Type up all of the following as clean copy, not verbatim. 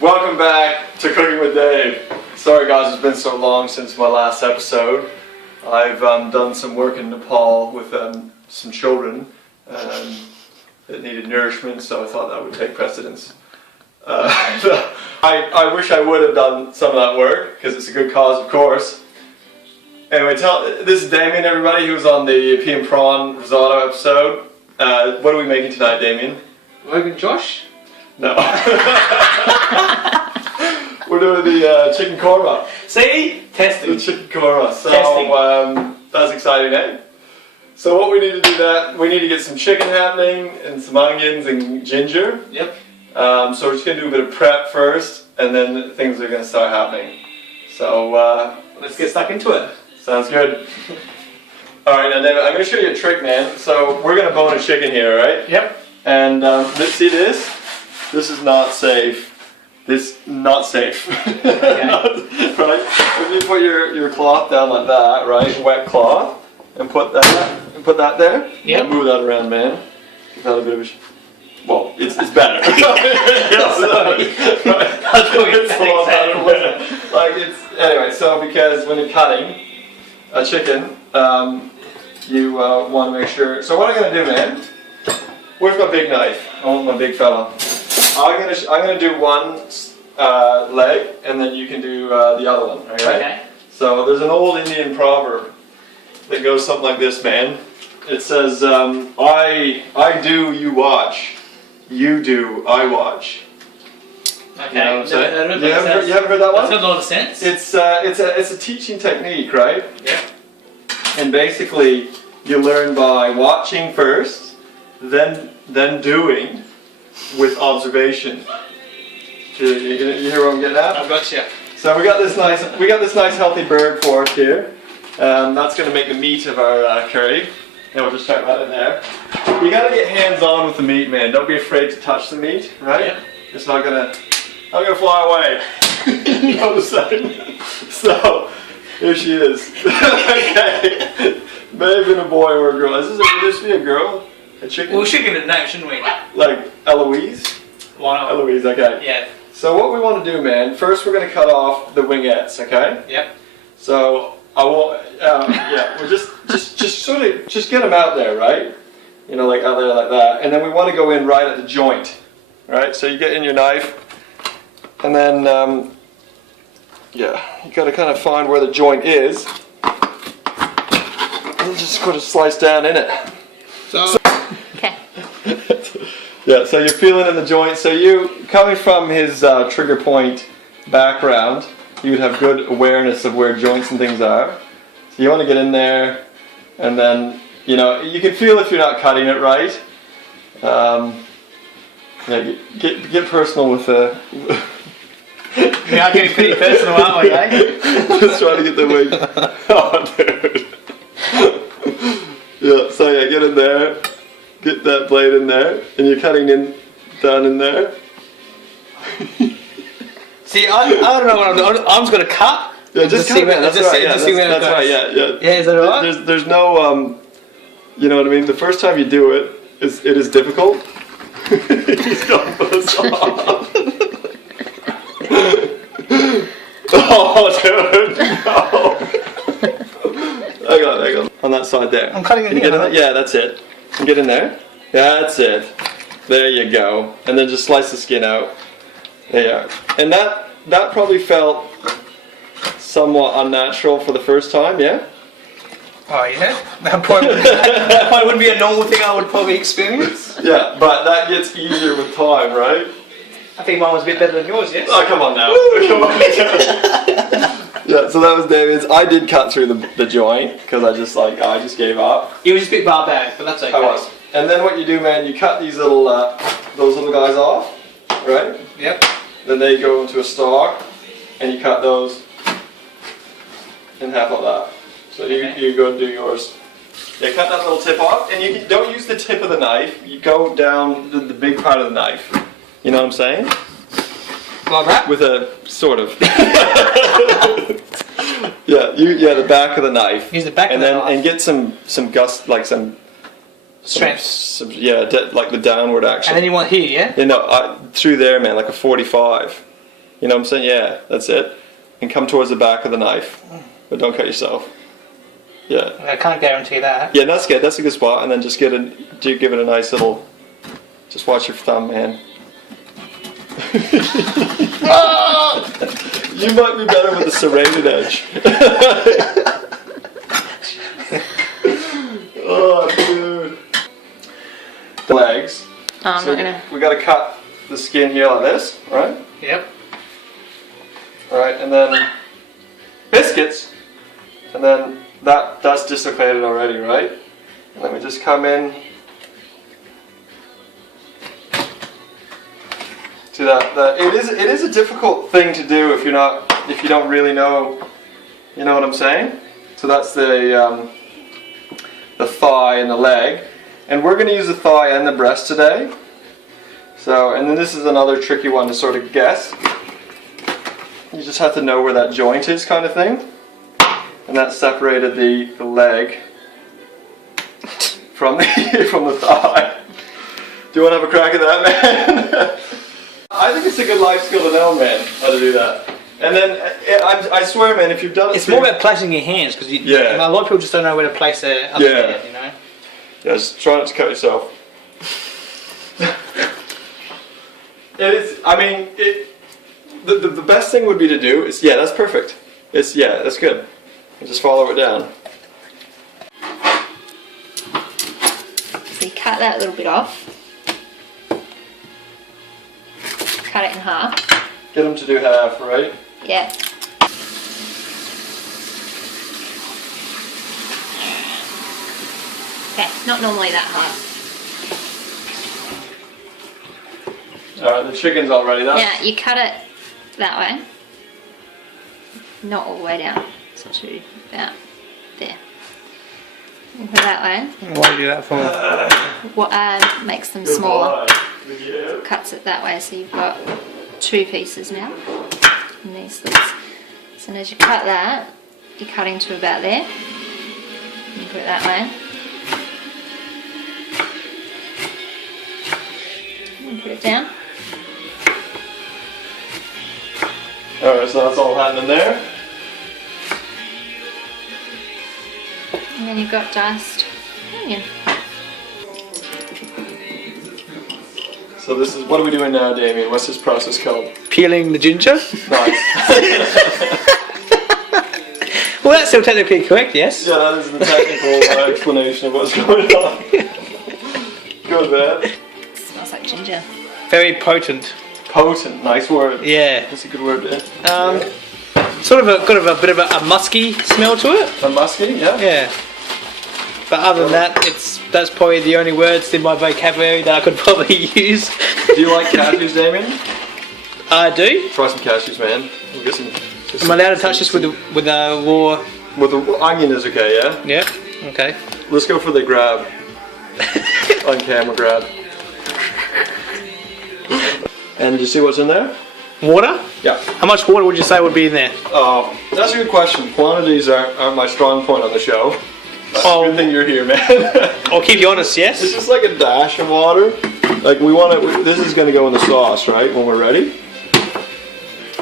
Welcome back to Cooking with Dave. Sorry guys, it's been so long since my last episode. I've done some work in Nepal with some children that needed nourishment, so I thought that would take precedence. I wish I would have done some of that work, because it's a good cause, of course. Anyway, this is Damien, everybody, who was on the pea and prawn risotto episode. What are we making tonight, Damien? Logan Josh? No. We're doing the chicken korma. See? Testing. The chicken korma. So, Testing. That's exciting, eh? So what we need to do we need to get some chicken happening and some onions and ginger. Yep. So we're just going to do a bit of prep first, and then things are going to start happening. So let's get stuck into it. Sounds good. Alright, now David, I'm going to show you a trick, man. So we're going to bone a chicken here, right? Yep. And see this? This is not safe. This not safe. Okay. Right? If you put your cloth down like that, right? Wet cloth, and put that there. Yep. And move that around, man. Give that a bit of a well, it's better. Anyway, so because when you're cutting a chicken, you want to make sure. So what I'm gonna do, man? Where's my big knife? I want my big fella. I'm gonna do one leg, and then you can do the other one. Okay? So there's an old Indian proverb that goes something like this, man. It says, "I do, you watch. You do, I watch." Okay. You know what I'm saying? You haven't heard that one? That's got a lot of sense. It's a teaching technique, right? Yeah. And basically, you learn by watching first, then doing with observation. You hear what I'm getting at? I've got you. So we got this nice healthy bird for us here. That's going to make the meat of our curry. And we'll just chuck that in there. You got to get hands on with the meat, man. Don't be afraid to touch the meat, right? Yep. It's not gonna fly away. You know what I'm saying? So here she is. Okay. May have been a boy or a girl. Would this be a girl? A chicken? Well, we should give it a name, shouldn't we? Like Eloise? Why not? Eloise, okay. Yeah. So what we want to do, man, first we're going to cut off the wingettes, okay? Yep. So I won't, we'll just get them out there, right? You know, like out there like that. And then we want to go in right at the joint, right? So you get in your knife, and then, you got to kind of find where the joint is. And just sort of slice down in it. Okay. Yeah, so you're feeling in the joint. So you, coming from his trigger point background, you would have good awareness of where joints and things are. So you want to get in there, and then, you know, you can feel if you're not cutting it right. Get personal with the... We are getting pretty personal, aren't we, eh? Just trying to get the wing. Oh, dude. Yeah, so get in there. Get that blade in there, and you're cutting down in there. See, I don't know what I'm doing. I'm just going to cut. Yeah, just cut it. That's right. Yeah, that's right. Yeah. Yeah, is that alright? There's no you know what I mean. The first time you do it is difficult. He's got those off. Oh, dude, no. Hang on. On that side there. I'm cutting it in there. Yeah, that's it. And get in there. Yeah, that's it. There you go. And then just slice the skin out. There you are. And that probably felt somewhat unnatural for the first time, yeah? Oh, yeah? That probably wouldn't be a normal thing I would probably experience. Yeah, but that gets easier with time, right? I think mine was a bit better than yours, yes? Oh, come on now. Come on. Yeah, so that was David's. I did cut through the joint, because I just gave up. It was just a bit barbaric, but that's okay. I was. And then what you do, man, you cut these little, those little guys off, right? Yep. Then they go into a stalk, and you cut those in half like that. So you go and do yours. Yeah, cut that little tip off, and you don't use the tip of the knife. You go down the big part of the knife. You know what I'm saying? Like that? With a sort of. The back of the knife. Use the back of the knife. And get some gust, like some strength. Like the downward action. And then you want here, yeah? Yeah, no, through there, man, like a 45. You know what I'm saying? Yeah, that's it. And come towards the back of the knife. But don't cut yourself. Yeah. I can't guarantee that. Yeah, that's good. That's a good spot. And then just give it a nice little... Just watch your thumb, man. You might be better with a serrated edge. Oh, dude. The legs. Oh, I'm not gonna. We gotta cut the skin here like this, right? Yep. Alright, and then biscuits. And then that's dislocated already, right? And then we just come in. See that it is a difficult thing to do if you don't really know, you know what I'm saying? So that's the thigh and the leg, and we're going to use the thigh and the breast today. So, and then this is another tricky one to sort of guess. You just have to know where that joint is, kind of thing, and that separated the leg from the thigh. Do you want to have a crack at that, man? I think it's a good life skill to know, man, how to do that. And then, I swear, man, if you've done it... It's more about placing your hands, because a lot of people just don't know where to place their other hand, you know? Yeah, just try not to cut yourself. It is, I mean, the best thing would be to do is, yeah, that's perfect. That's good. And just follow it down. So you cut that little bit off. Cut it in half. Get them to do half, right? Yeah. Okay, not normally that hard. Alright, the chicken's all ready. Now you cut it that way. Not all the way down. So to about there. You put it that way. Why do you do that for? What makes them smaller. Cuts it that way, so you've got two pieces now in these slits. So as you cut that, you're cutting to about there. You put it that way. And put it down. Alright, so that's all happening there. And then you've got diced onion. So this is, what are we doing now, Damien? What's this process called? Peeling the ginger? Nice. Well, that's still technically correct, yes? Yeah, that is the technical explanation of what's going on. Good, man. It smells like ginger. Very potent. Potent, nice word. Yeah. That's a good word, man. Sort of got a bit of a musky smell to it. A musky, yeah? Yeah. But other than that, that's probably the only words in my vocabulary that I could probably use. Do you like cashews, Damien? I do. Try some cashews, man. We'll get some. Am I allowed to touch this with a raw? With the onion is okay, yeah? Yeah. Okay. Let's go for the grab. On camera grab. And did you see what's in there? Water? Yeah. How much water would you say would be in there? Oh, that's a good question. Quantities aren't my strong point on the show. That's a good thing you're here, man. I'll keep you honest, yes? It's just like a dash of water. Like we want it. This is going to go in the sauce, right? When we're ready.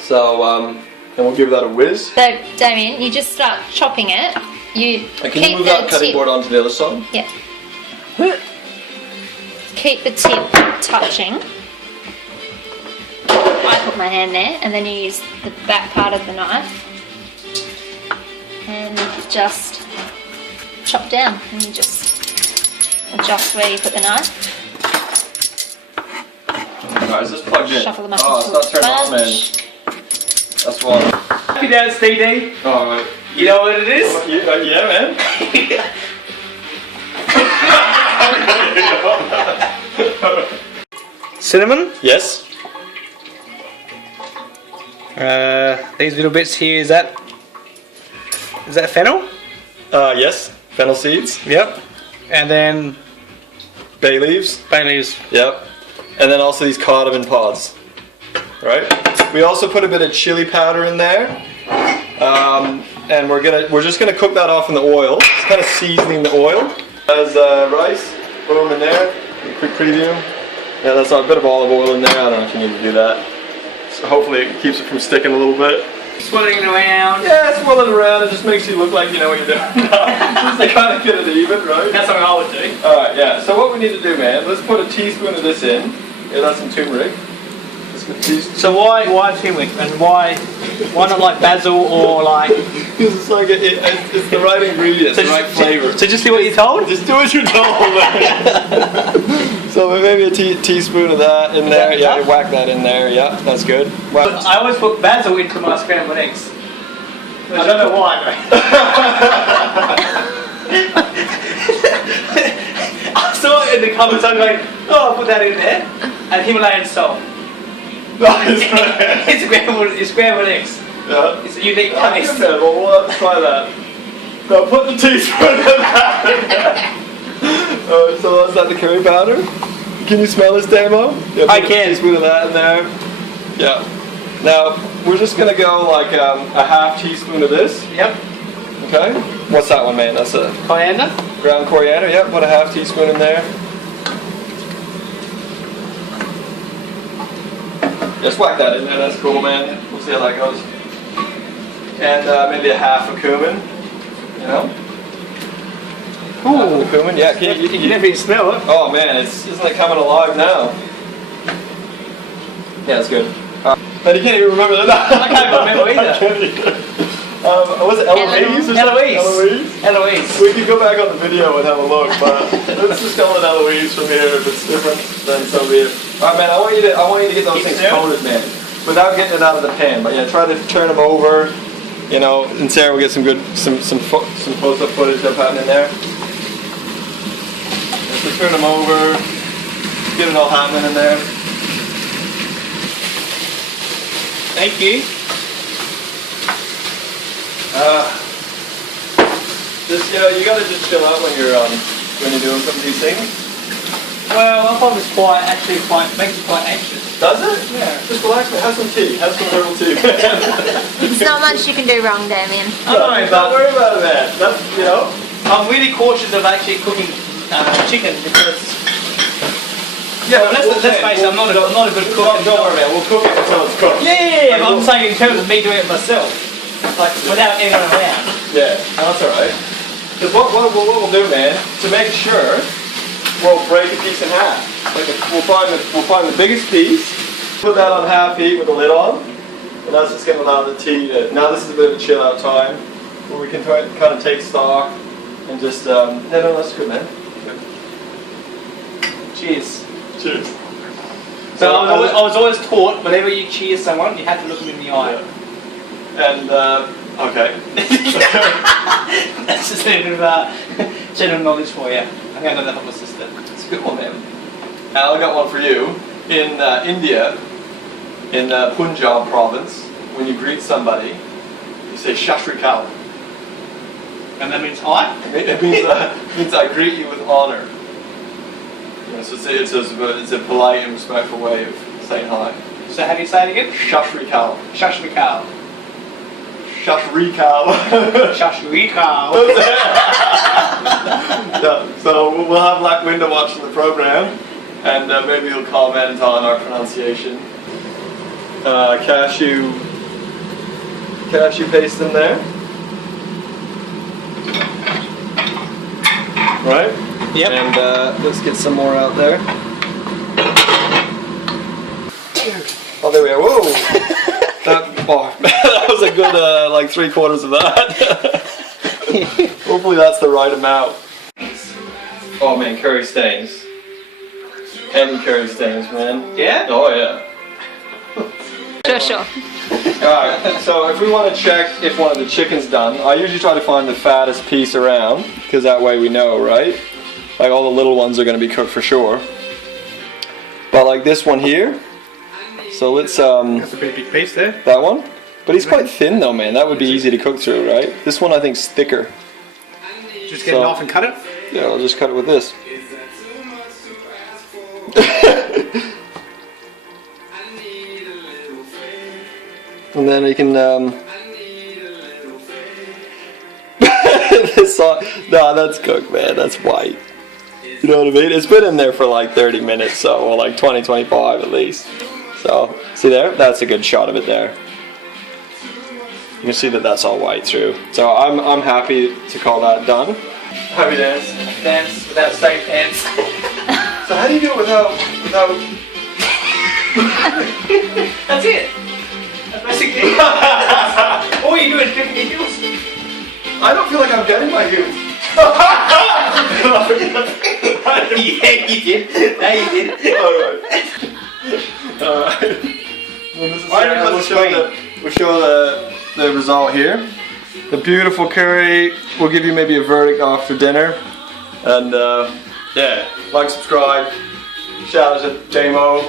So, and we'll give that a whiz. So, Damien, you just start chopping it. Can you move that cutting board onto the other side? Yeah. Keep the tip touching. I put my hand there, and then you use the back part of the knife, and just chop down, and you just adjust where you put the knife. Alright, is this plugged in? Shuffle them up Oh, into it's not turned on, man. bunch. That's why. Happy Dad's DD. Alright. You know what it is? Yeah, man. Cinnamon. Yes. These little bits here, is that fennel? Yes. Fennel seeds. Yep. And then Bay leaves. bay leaves. Yep. And then also these cardamom pods. Right? We also put a bit of chili powder in there. And we're just gonna cook that off in the oil. It's kind of seasoning the oil. As rice, put them in there. Quick preview. Yeah, that's a bit of olive oil in there. I don't know if you need to do that. So hopefully it keeps it from sticking a little bit. Swirling it around. Yeah, swirl it around. It just makes you look like you know what you're doing. Just to kind of get it even, right? That's what I would do. Alright, yeah. So what we need to do, man, let's put a teaspoon of this in. Yeah, that's some turmeric. So why turmeric and why not like basil or like? Because it's like it's the right ingredients, the right flavor. So just do what you're told. Just do what you're told, man. So maybe a teaspoon of that in there. Yeah, you whack that in there. Yeah, that's good. But I always put basil into my scrambled eggs. I don't know why. I saw it in the comments. I'm going, oh, I'll put that in there, and Himalayan salt. It's scrambled eggs. Yeah. It's a unique Oh, taste. good, well, we'll have to try that. Now put the teaspoon of that in there. Alright, so is that the curry powder? Can you smell this, Damo? Yeah, I put can. a teaspoon of that in there. Yeah. Now, we're just going to go like a half teaspoon of this. Yep. Okay. What's that one, man? That's a Coriander. ground coriander. Yep, put a half teaspoon in there. Just whack that in there, that's cool, man. We'll see how that goes. And maybe a half of cumin, you know? Ooh, cumin, yeah. You can definitely smell it. Oh man, isn't it coming alive now? Yeah, that's good. But you can't even remember that. I can't remember either. I can't either. Was it Eloise or something? Eloise. We could go back on the video and have a look, but let's just call it Eloise from here. If it's different, then so be it. Alright, man, I want you to get those things coated, man, without getting it out of the pan. But yeah, try to turn them over, you know, and Sarah will get some close-up footage of happening there. Just turn them over, get it all happening in there. Thank you. Just you gotta just chill out when you're doing some of these things. Well, I find this makes me quite anxious. Does it? Yeah. Just relax, man. Have some tea. Have some herbal tea. There's not much you can do wrong, Damien. Don't worry about it, man. That's I'm really cautious of actually cooking chicken because. Yeah, let's face it, I'm not a good cook. Don't worry, man. We'll cook it until it's cooked. Yeah, but I'm saying in terms of me doing it myself, like without anyone around. Yeah, that's alright. Because what we'll do, man, to make sure, we'll break a piece in half. Like we'll find the biggest piece, put that on half heat with the lid on, and that's just going to allow the tea to. Now this is a bit of a chill out time, where we can kind of take stock and just. No, that's good, man. Good. Cheers. Cheers. So I was always taught, whenever you cheer someone, you have to look them in the eye. Yeah. And okay. That's just a bit of general knowledge for you. I think I got that from my sister. It's a good one, man. Now I got one for you. In India, in Punjab province, when you greet somebody, you say Shashrikal. And that means I? It means I greet you with honor. Yeah, so it's a polite and respectful way of saying hi. So how do you say it again? Shashrikal. Shashrikal. Shashrikal. Shashrikal. Yeah, so we'll have Black Window watching the program, and maybe you'll comment on our pronunciation. Cashew paste in there. Right? Yep. And let's get some more out there. Oh, there we are. Whoa! that was a good like 3/4 of that. Hopefully that's the right amount. Oh man, curry stains. Heavy curry stains, man. Yeah? Oh yeah. Sure. Alright, so if we want to check if one of the chicken's done, I usually try to find the fattest piece around, because that way we know, right? Like all the little ones are going to be cooked for sure. But like this one here, so let's That's a pretty big piece there. that one. But he's quite thin though, man. That would be easy to cook through, right? This one I think is thicker. Just get it off and cut it? Yeah, I'll just cut it with this. And then you can this song, no, that's cooked, man. That's white. You know what I mean? It's been in there for like 30 minutes, so or like 20, 25 at least. So, see there? That's a good shot of it there. You can see that that's all white through. So I'm happy to call that done. Happy dance. Dance without staying pants. So how do you do it without... That's it. That's basically all you do is pick your heels. I don't feel like I'm getting my heels. Yeah, you did. No, you didn't. Alright. Well, this is Why don't you we'll show the result here. The beautiful curry. We'll give you maybe a verdict after dinner. And yeah, like, subscribe. Shout out to Damo.